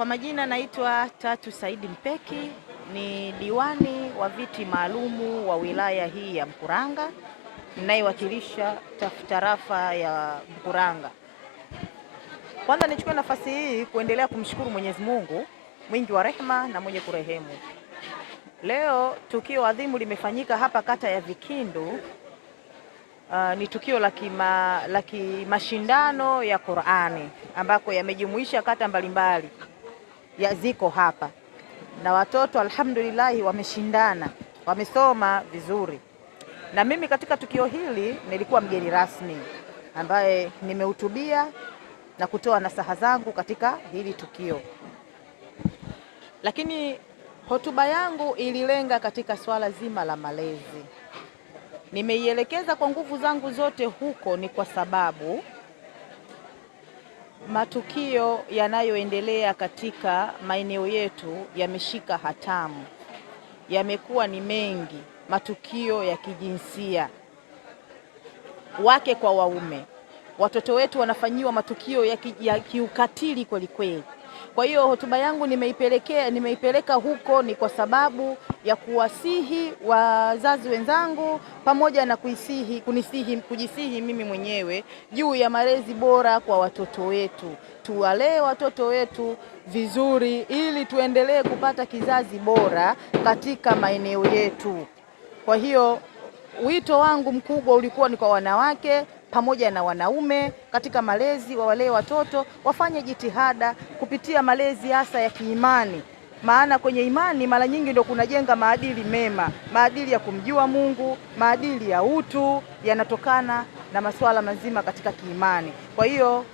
Kwa majina naitwa Tatu Saidi Mpeki, ni diwani wa viti maalumu wa wilaya hii ya Mkuranga, ninayewakilisha tarafa ya Mkuranga. Kwanza nichukue nafasi hii kuendelea kumshukuru Mwenyezi Mungu mwingi wa rehema na mwenye kurehemu. Leo tukio adhimu limefanyika hapa kata ya Vikindu. Ni tukio la kimashindano ya Qur'ani ambako yamejumuisha kata mbalimbali ziko hapa, na watoto alhamdulillah wameshindana, wamesoma vizuri. Na mimi katika tukio hili nilikuwa mgeni rasmi ambaye nimehutubia na kutoa nasaha zangu katika hili tukio, lakini hotuba yangu ililenga katika swala zima la malezi. Nimeielekeza kwa nguvu zangu zote huko, ni kwa sababu matukio yanayoendelea katika maeneo yetu yameshika hatamu, yamekuwa ni mengi. Matukio ya kijinsia, wake kwa waume, watoto wetu wanafanyiwa matukio ya kiukatili kweli kweli. Kwa hiyo hotuba yangu nimeipeleka huko ni kwa sababu ya kuwasihi wazazi wenzangu pamoja na kujisihi mimi mwenyewe juu ya malezi bora kwa watoto wetu. Tuwalee watoto wetu vizuri ili tuendelee kupata kizazi bora katika maeneo yetu. Kwa hiyo wito wangu mkubwa ulikuwa ni kwa wanawake pamoja na wanaume katika malezi, wawalee watoto, wafanye jitihada kupitia malezi hasa ya kiimani. Maana kwenye imani mara nyingi ndio kunajenga maadili mema, maadili ya kumjua Mungu, maadili ya utu, yanatokana na masuala mazima katika kiimani. Kwa hiyo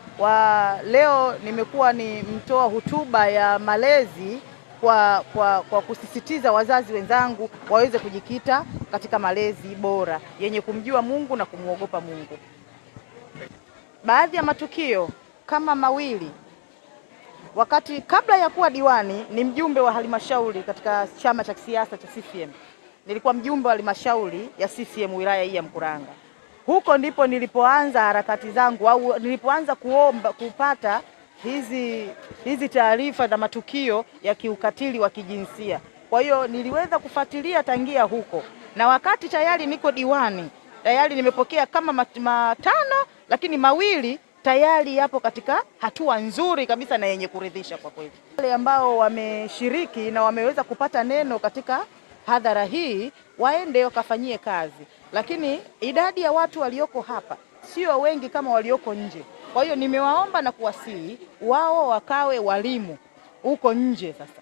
leo nimekuwa ni mtoa hotuba ya malezi kwa kusisitiza wazazi wenzangu waweze kujikita katika malezi bora yenye kumjua Mungu na kumwogopa Mungu. Baadhi ya matukio kama mawili, wakati kabla ya kuwa diwani ni mjumbe wa halmashauri katika chama cha kisiasa cha CCM. Nilikuwa mjumbe wa halmashauri ya CCM wilaya hii ya Mkuranga. Huko ndipo nilipoanza harakati zangu, au nilipoanza kupata hizi taarifa za matukio ya kiukatili wa kijinsia. Kwa hiyo niliweza kufuatilia tangia huko, na wakati tayari niko diwani tayari nimepokea kama matano, lakini mawili tayari yapo katika hatua nzuri kabisa na yenye kuridhisha kwa kweli. Wale ambao wameshiriki na wameweza kupata neno katika hadhara hii waende wakafanyie kazi, lakini idadi ya watu walioko hapa sio wengi kama walioko nje. Kwa hiyo nimewaomba na kuwasihi wao wakawe walimu huko nje sasa,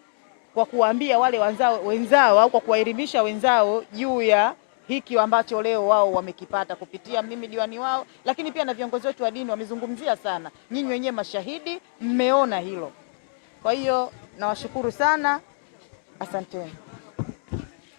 kwa kuambia wale wenzao au kwa kuwaelimisha wenzao juu ya hiki ambacho leo wao wamekipata kupitia mimi diwani wao, lakini pia na viongozi wetu wa dini wamezungumzia sana. Nyinyi wenyewe mashahidi, mmeona hilo. Kwa hiyo nawashukuru sana, asanteni.